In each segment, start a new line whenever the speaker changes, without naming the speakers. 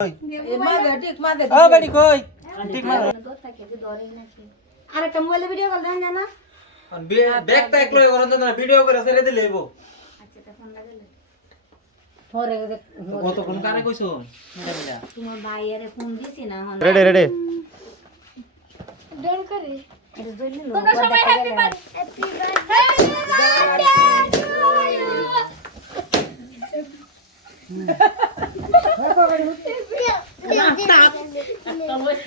ए मागा ठिक मागा ठिक
मागा कोइ ठिक मागा दोस थाके
दोरै नै छ अरे त मोबाइल भिडियो गर्दैन जान न
अनि बे देख त एक ल ओरोन त न भिडियो गरेर सेरे देले हेबो अच्छा त फोन लागेले फोन हे देख ओ त
कोनकारे
ना
रह ready ready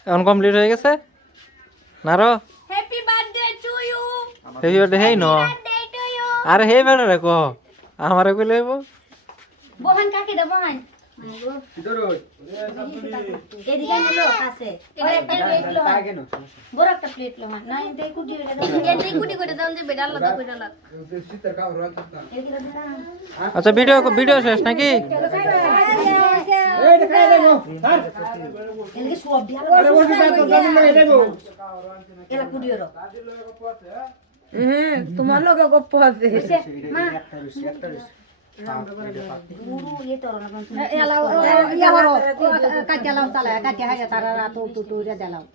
Jangan kau melihat saya, Naro. সেইবাৰ দেহেই ন আৰু সেইবাৰ ৰে ক আমাৰ কৈ লৈ বহান
কাকে দে বহান
আচ্ছা ভিডিও ভিডিও শেষ নাকি
হুম তোমার লগে গপ্প আছে কাটিয়া লাও কাটিয়া হাজার তারা রাত দেলাও